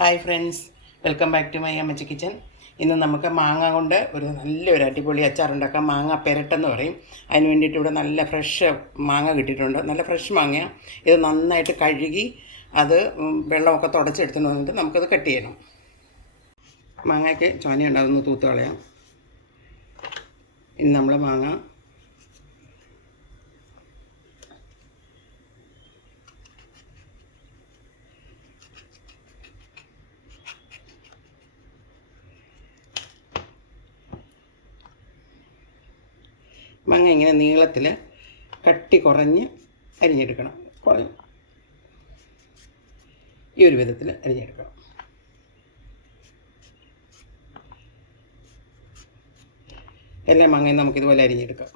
Hi friends, welcome back to my Ammachi Kitchen. ഇന്ന് നമുക്ക് മാങ്ങ കൊണ്ട് ഒരു നല്ലൊരു അടിപൊളി അച്ചാറുണ്ടാക്കാം. മാങ്ങ പെരട്ടെന്ന് പറയും. അതിന് വേണ്ടിയിട്ട് ഇവിടെ നല്ല ഫ്രഷ് മാങ്ങ കിട്ടിയിട്ടുണ്ട്. നല്ല ഫ്രഷ് മാങ്ങ. ഇത് നന്നായിട്ട് കഴുകി അത് വെള്ളമൊക്കെ തുടച്ചെടുത്തുകൊണ്ട് വന്നിട്ട് നമുക്കത് കട്ട് ചെയ്യണം. മാങ്ങയ്ക്ക് ചോനയുണ്ടാകുന്ന തൂത്ത് കളയാം. ഇനി നമ്മൾ മാങ്ങ ഇങ്ങനെ നീളത്തിൽ കട്ടി കുറഞ്ഞ് അരിഞ്ഞെടുക്കണം. ഈ ഒരു വിധത്തിൽ അരിഞ്ഞെടുക്കണം. എല്ലാ മാങ്ങയും നമുക്കിതുപോലെ അരിഞ്ഞെടുക്കാം.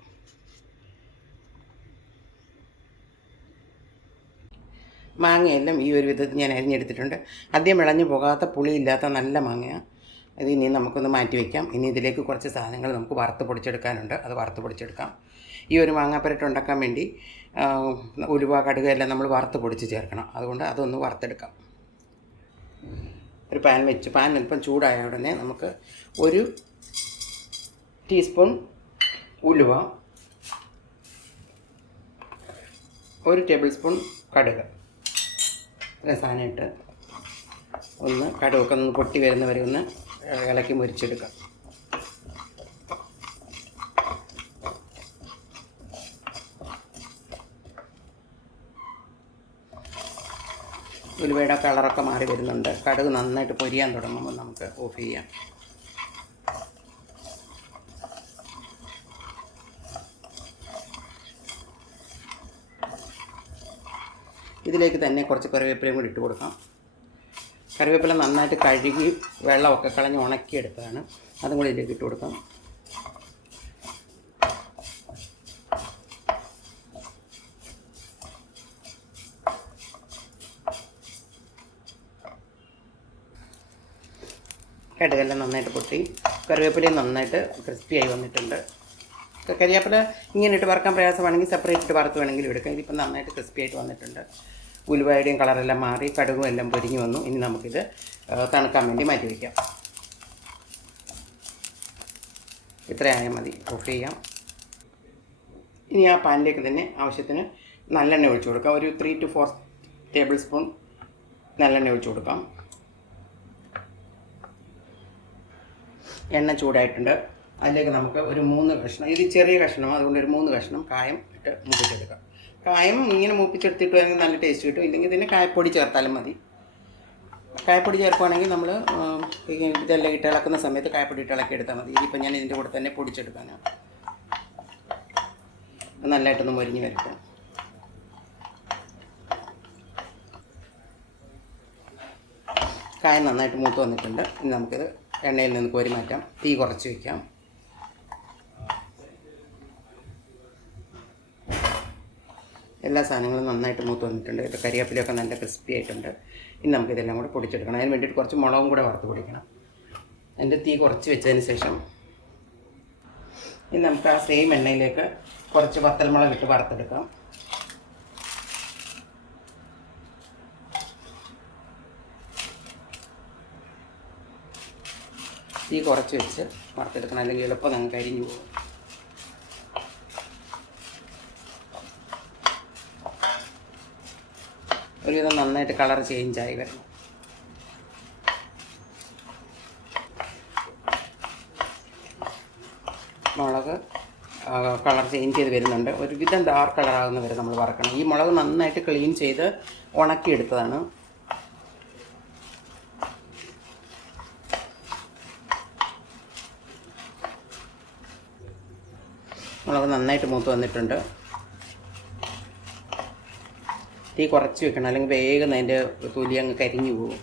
മാങ്ങയെല്ലാം ഈ ഒരു വിധത്തിൽ ഞാൻ അരിഞ്ഞെടുത്തിട്ടുണ്ട്. അധികം വിളഞ്ഞു പോകാത്ത പുളിയില്ലാത്ത നല്ല മാങ്ങയാണ്. ഇത് ഇനി നമുക്കൊന്ന് മാറ്റി വയ്ക്കാം. ഇനി ഇതിലേക്ക് കുറച്ച് സാധനങ്ങൾ നമുക്ക് വറുത്ത് പൊടിച്ചെടുക്കാനുണ്ട്. അത് വറുത്ത് പൊടിച്ചെടുക്കാം. ഈ ഒരു മാങ്ങാപ്പരട്ട് ഉണ്ടാക്കാൻ വേണ്ടി ഉലുവ, കടുക് എല്ലാം നമ്മൾ വറുത്ത് പൊടിച്ച് ചേർക്കണം. അതുകൊണ്ട് അതൊന്ന് വറുത്തെടുക്കാം. ഒരു പാൻ വെച്ച് പാൻ അല്പം ചൂടായ ഉടനെ നമുക്ക് 1 ടീസ്പൂൺ ഉലുവ, 1 ടേബിൾ സ്പൂൺ കടുക് സാധനമായിട്ട് ഒന്ന് കടുകൊക്കെ ഒന്ന് പൊട്ടി വരുന്നവരെ ഒന്ന് ഇളക്കി മുരിച്ചെടുക്കാം. ഉലുവയുടെ കളറൊക്കെ മാറി വരുന്നുണ്ട്. കടുക് നന്നായിട്ട് പൊരിയാൻ തുടങ്ങുമ്പോൾ നമുക്ക് ഓഫ് ചെയ്യാം. ഇതിലേക്ക് തന്നെ കുറച്ച് കറിവേപ്പിലയും കൂടി ഇട്ട് കൊടുക്കാം. കറിവേപ്പില നന്നായിട്ട് കഴുകി വെള്ളമൊക്കെ കളഞ്ഞ് ഉണക്കിയെടുത്തതാണ്. അതും കൂടി ഇതിലേക്ക് ഇട്ട് കൊടുക്കാം. കടുകെല്ലാം നന്നായിട്ട് പൊട്ടി കറിവേപ്പിലയും നന്നായിട്ട് ക്രിസ്പിയായി വന്നിട്ടുണ്ട്. കരിവേപ്പില ഇങ്ങനെ ഇട്ട് വറുക്കാൻ പ്രയാസമാണെങ്കിൽ സെപ്പറേറ്റ് ഇട്ട് വറുത്ത് വേണമെങ്കിലും എടുക്കാം. ഇതിപ്പോൾ നന്നായിട്ട് ക്രിസ്പിയായിട്ട് വന്നിട്ടുണ്ട്. ഉലുവയുടെയും കളറെല്ലാം മാറി കടുകും എല്ലാം പൊരിഞ്ഞു വന്നു. ഇനി നമുക്കിത് തണുക്കാൻ വേണ്ടി മാറ്റി വയ്ക്കാം. ഇത്രയായാൽ മതി. ഓഫ് ചെയ്യാം. ഇനി ആ പാനിലേക്ക് തന്നെ ആവശ്യത്തിന് നല്ലെണ്ണ ഒഴിച്ചു കൊടുക്കാം. ഒരു 3 to 4 ടേബിൾ സ്പൂൺ നല്ലെണ്ണ ഒഴിച്ചു കൊടുക്കാം. എണ്ണ ചൂടായിട്ടുണ്ട്. അതിലേക്ക് നമുക്ക് ഒരു 3 കഷ്ണം, ഇത് ചെറിയ കഷ്ണമാണ്, അതുകൊണ്ട് ഒരു 3 കഷ്ണം കായം ഇട്ട് മൂപ്പിച്ചെടുക്കാം. കായം ഇങ്ങനെ മൂപ്പിച്ചെടുത്തിട്ട് വേണമെങ്കിൽ നല്ല ടേസ്റ്റ് കിട്ടും. ഇല്ലെങ്കിൽ ഇതിന് കായപ്പൊടി ചേർത്താലും മതി. കായപ്പൊടി ചേർക്കുകയാണെങ്കിൽ നമ്മൾ ഇതെല്ലാം ഇട്ട് ഇളക്കുന്ന സമയത്ത് കായപ്പൊടി ഇട്ട് ഇളക്കി എടുത്താൽ മതി. ഇതിപ്പോൾ ഞാൻ ഇതിൻ്റെ കൂടെ തന്നെ പൊടിച്ചെടുക്കാനാണ്. നല്ലതായിട്ടൊന്ന് മൊരിഞ്ഞ് വരട്ടെ. കായം നന്നായിട്ട് മൂത്ത് വന്നിട്ടുണ്ട്. ഇനി നമുക്കിത് എണ്ണയിൽ നിന്ന് കോരി മാറ്റാം. തീ കുറച്ച് വയ്ക്കാം. എല്ലാ സാധനങ്ങളും നന്നായിട്ട് മൂത്ത് വന്നിട്ടുണ്ട്. ഇത് കരിവേപ്പിലയൊക്കെ നല്ല ക്രിസ്പി ആയിട്ടുണ്ട്. ഇനി നമുക്കിതെല്ലാം കൂടെ പൊടിച്ചെടുക്കണം. അതിന് വേണ്ടിയിട്ട് കുറച്ച് മുളകും കൂടെ വറുത്ത് പൊടിക്കണം. അതിൻ്റെ തീ കുറച്ച് വെച്ചതിന് ശേഷം ഇനി നമുക്ക് ആ സെയിം എണ്ണയിലേക്ക് കുറച്ച് വത്തൽമുളക് ഇട്ട് വറുത്തെടുക്കാം. തീ കുറച്ച് വെച്ച് വറുത്തെടുക്കണം, അല്ലെങ്കിൽ എളുപ്പം നമുക്ക് അരിഞ്ഞു പോകും. ഒരുവിധം നന്നായിട്ട് കളർ ചേഞ്ചായി വരണം. മുളക് കളർ ചേഞ്ച് ചെയ്ത് വരുന്നുണ്ട്. ഒരുവിധം ഡാർക്ക് കളറാകുന്ന വരെ നമ്മൾ വറക്കണം. ഈ മുളക് നന്നായിട്ട് ക്ലീൻ ചെയ്ത് ഉണക്കിയെടുത്തതാണ്. മുളക് നന്നായിട്ട് മൂത്ത് വന്നിട്ടുണ്ട്. തീ കുറച്ച് വെക്കണം, അല്ലെങ്കിൽ വേഗം അതിൻ്റെ തൊലി അങ്ങ് കരിഞ്ഞു പോകും.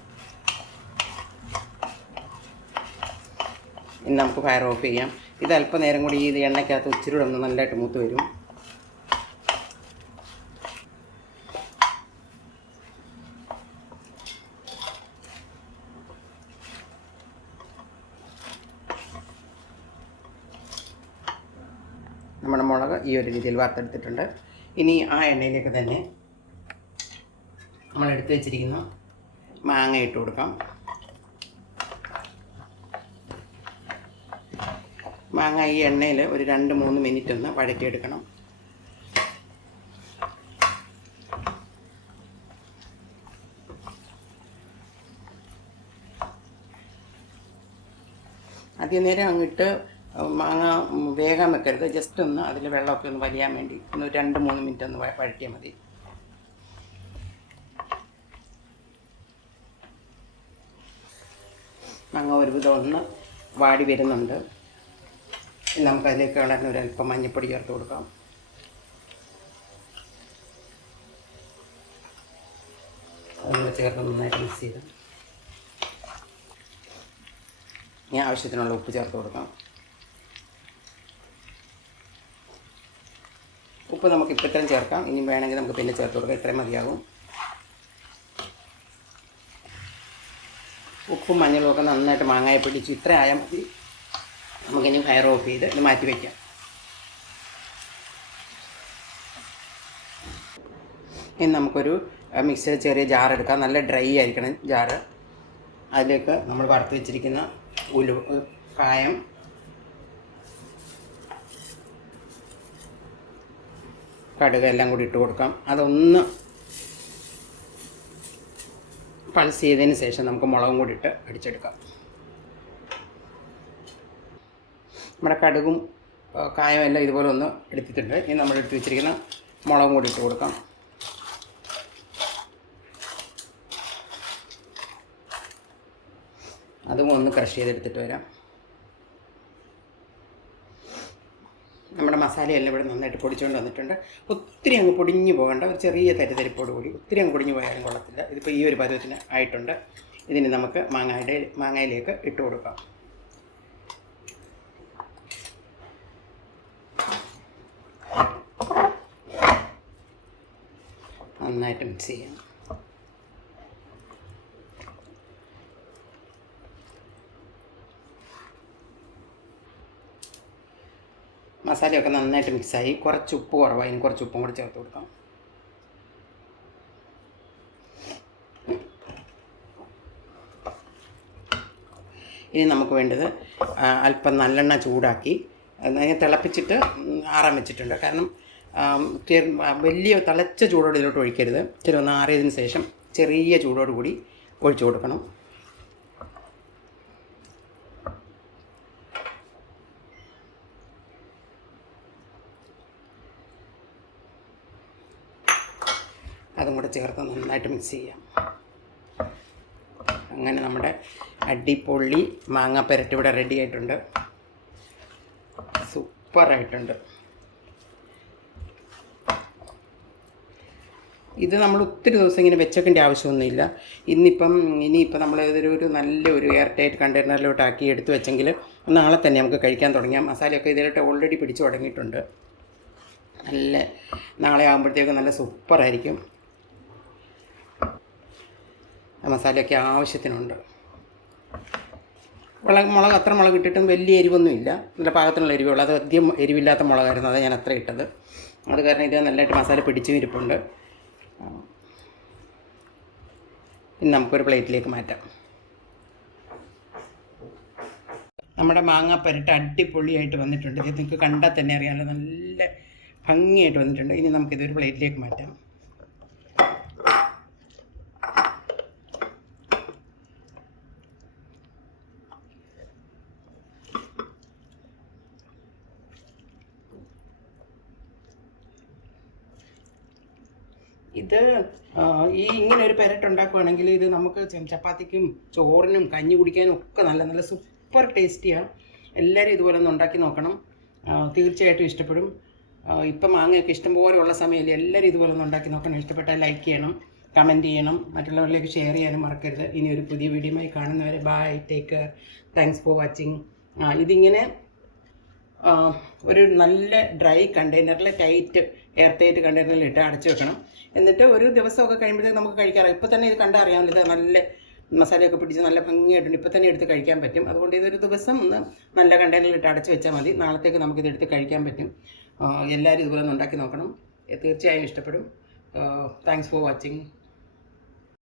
ഇനി നമുക്ക് ഫയർ ഓഫ് ചെയ്യാം. ഇത് അല്പം നേരം കൂടി ഈ എണ്ണയ്ക്കകത്ത് ഇച്ചിരി കൂടെ ഒന്ന് നല്ലതായിട്ട് മൂത്ത് വരും. നമ്മുടെ മുളക് ഈ ഒരു രീതിയിൽ വറുത്തെടുത്തിട്ടുണ്ട്. ഇനി ആ എണ്ണയിലേക്ക് തന്നെ നമ്മൾ എടുത്ത് വെച്ചിരിക്കുന്ന മാങ്ങ ഇട്ട് കൊടുക്കാം. മാങ്ങ ഈ എണ്ണയിൽ ഒരു 2-3 മിനിറ്റ് ഒന്ന് വഴറ്റിയെടുക്കണം. അധികം നേരം അങ്ങിട്ട് മാങ്ങ വേഗം വെക്കരുത്. ജസ്റ്റ് ഒന്ന് അതിൽ വെള്ളമൊക്കെ ഒന്ന് വലിയാൻ വേണ്ടി ഒന്ന് 2-3 മിനിറ്റ് ഒന്ന് വഴറ്റിയാൽ മതി. മാങ്ങ ഒരുവിധം ഒന്ന് വാടി വരുന്നുണ്ട്. നമുക്കതിലേക്ക് കളറിന് ഒരല്പം മഞ്ഞൾപ്പൊടി ചേർത്ത് കൊടുക്കാം. അതൊന്ന് ചേർത്ത് നന്നായിട്ട് മിക്സ് ചെയ്ത് ഇനി ആവശ്യത്തിനുള്ള ഉപ്പ് ചേർത്ത് കൊടുക്കാം. ഉപ്പ് നമുക്ക് ഇപ്പം ഇത്രയും ചേർക്കാം. ഇനി വേണമെങ്കിൽ നമുക്ക് പിന്നെ ചേർത്ത് കൊടുക്കാം. ഇത്രയും മതിയാകും. ഉപ്പും മഞ്ഞളും ഒക്കെ നന്നായിട്ട് മാങ്ങായി പിടിച്ച് ഇത്ര ആയാൽ മതി. നമുക്കിനി ഫയർ ഓഫ് ചെയ്ത് ഇത് മാറ്റി വയ്ക്കാം. ഇനി നമുക്കൊരു മിക്സിയുടെ ചെറിയ ജാർ എടുക്കാം. നല്ല ഡ്രൈ ആയിരിക്കണം ജാറ്. അതിലേക്ക് നമ്മൾ വറുത്ത് വെച്ചിരിക്കുന്ന കായം, കടുക് എല്ലാം കൂടി ഇട്ട് കൊടുക്കാം. അതൊന്ന് പൾസ് ചെയ്തതിന് ശേഷം നമുക്ക് മുളകും കൂടി ഇട്ട് അടിച്ചെടുക്കാം. നമ്മുടെ കടുകും കായം എല്ലാം ഇതുപോലെ ഒന്ന് എടുത്തിട്ടുണ്ട്. ഇനി നമ്മൾ എടുത്ത് വെച്ചിരിക്കുന്ന മുളകും കൂടി ഇട്ട് കൊടുക്കാം. അതും ഒന്ന് ക്രഷ് ചെയ്തെടുത്തിട്ട് വരാം. നമ്മുടെ മസാലയെല്ലാം ഇവിടെ നന്നായിട്ട് പൊടിച്ചുകൊണ്ട് വന്നിട്ടുണ്ട്. ഒത്തിരി അങ്ങ് പൊടിഞ്ഞു പോകേണ്ട, ഒരു ചെറിയ തരിതരിപ്പോട് കൂടി. ഒത്തിരി അങ്ങ് പൊടിഞ്ഞു പോയാലും കൊള്ളത്തില്ല. ഇതിപ്പോൾ ഈ ഒരു പരുവത്തിന് ആയിട്ടുണ്ട്. ഇതിന് നമുക്ക് മാങ്ങയിലേക്ക് ഇട്ട് കൊടുക്കാം. നന്നായിട്ട് മിക്സ് ചെയ്യാം. മസാലയൊക്കെ നന്നായിട്ട് മിക്സായി. കുറച്ച് ഉപ്പ് കുറവായി. ഇനി കുറച്ച് ഉപ്പും കൂടി ചേർത്ത് കൊടുക്കാം. ഇനി നമുക്ക് വേണ്ടത് അല്പം നല്ലെണ്ണ ചൂടാക്കി തിളപ്പിച്ചിട്ട് ആറാൻ വെച്ചിട്ടുണ്ട്. കാരണം വലിയ തിളച്ച ചൂടോടെ ഇതിലോട്ട് ഒഴിക്കരുത്. ഇച്ചിരി ഒന്ന് ആറിയതിന് ശേഷം ചെറിയ ചൂടോട് കൂടി ഒഴിച്ചു കൊടുക്കണം. അതും കൂടെ ചേർത്ത് നന്നായിട്ട് മിക്സ് ചെയ്യാം. അങ്ങനെ നമ്മുടെ അടിപൊളി മാങ്ങ പെരട്ട് ഇവിടെ റെഡി ആയിട്ടുണ്ട്. സൂപ്പറായിട്ടുണ്ട്. ഇത് നമ്മൾ ഒത്തിരി ദിവസം ഇങ്ങനെ വെച്ചേക്കേണ്ട ആവശ്യമൊന്നുമില്ല. ഇനിയിപ്പം നമ്മൾ ഒരു നല്ലൊരു എയർ ടൈറ്റ് കണ്ടെയ്നറിലോട്ടാക്കി എടുത്തു വെച്ചെങ്കിൽ നാളെ തന്നെ നമുക്ക് കഴിക്കാൻ തുടങ്ങാം. മസാലയൊക്കെ ഇതിലോട്ട് ഓൾറെഡി പിടിച്ചു തുടങ്ങിയിട്ടുണ്ട്. നാളെ ആകുമ്പോഴത്തേക്കും നല്ല സൂപ്പറായിരിക്കും. മസാലയൊക്കെ ആവശ്യത്തിനുണ്ട്. മുളക് അത്ര മുളക് ഇട്ടിട്ടും വലിയ എരിവൊന്നുമില്ല. നല്ല പാകത്തിനുള്ള എരിവുള്ളൂ. അത് അധികം എരിവില്ലാത്ത മുളകായിരുന്നു. അതാണ് ഞാൻ അത്ര ഇട്ടത്. അത് കാരണം ഇത് നല്ലതായിട്ട് മസാല പിടിച്ചും ഇരിപ്പുണ്ട്. ഇനി നമുക്കൊരു പ്ലേറ്റിലേക്ക് മാറ്റാം. നമ്മുടെ മാങ്ങ പെരട്ട് അടിപൊളിയായിട്ട് വന്നിട്ടുണ്ട്. ഇത് നിങ്ങൾക്ക് കണ്ടാൽ തന്നെ അറിയാമല്ലോ, നല്ല ഭംഗിയായിട്ട് വന്നിട്ടുണ്ട്. ഇനി നമുക്കിതൊരു പ്ലേറ്റിലേക്ക് മാറ്റാം. ഇത് ഇങ്ങനെ ഒരു പെരട്ടുണ്ടാക്കുകയാണെങ്കിൽ ഇത് നമുക്ക് ചപ്പാത്തിക്കും ചോറിനും കഞ്ഞി കുടിക്കാനും ഒക്കെ നല്ല സൂപ്പർ ടേസ്റ്റിയാണ്. എല്ലാവരും ഇതുപോലെ ഒന്ന് ഉണ്ടാക്കി നോക്കണം. തീർച്ചയായിട്ടും ഇഷ്ടപ്പെടും. ഇപ്പം മാങ്ങയൊക്കെ ഇഷ്ടംപോലെ ഉള്ള സമയമില്ല. എല്ലാവരും ഇതുപോലെ ഒന്ന് ഉണ്ടാക്കി നോക്കണം. ഇഷ്ടപ്പെട്ടാൽ ലൈക്ക് ചെയ്യണം, കമൻറ്റ് ചെയ്യണം, മറ്റുള്ളവരിലേക്ക് ഷെയർ ചെയ്യാനും മറക്കരുത്. ഇനി ഒരു പുതിയ വീഡിയോയുമായി കാണുന്നവരെ bye, take care, thanks for watching. ഇതിങ്ങനെ ഒരു നല്ല ഡ്രൈ കണ്ടെയ്നറിൽ എയർ ടൈറ്റ് കണ്ടെയ്നറിൽ ഇട്ട് അടച്ചു വെക്കണം. എന്നിട്ട് ഒരു ദിവസമൊക്കെ കഴിയുമ്പോഴത്തേക്ക് നമുക്ക് കഴിക്കാറാം. ഇപ്പോൾ തന്നെ ഇത് കണ്ടാൽ അറിയാമല്ലോ, ഇത് നല്ല മസാലയൊക്കെ പിടിച്ച് നല്ല ഭംഗിയായിട്ടുണ്ട്. ഇപ്പോൾ തന്നെ എടുത്ത് കഴിക്കാൻ പറ്റും. അതുകൊണ്ട് ഇതൊരു ദിവസം ഒന്ന് നല്ല കണ്ടെയ്നറിൽ ഇട്ട് അടച്ചു വെച്ചാൽ മതി. നാളത്തേക്ക് നമുക്കിത് എടുത്ത് കഴിക്കാൻ പറ്റും. എല്ലാവരും ഇതുപോലെ ഒന്ന് ഉണ്ടാക്കി നോക്കണം. തീർച്ചയായും ഇഷ്ടപ്പെടും. Thanks for watching.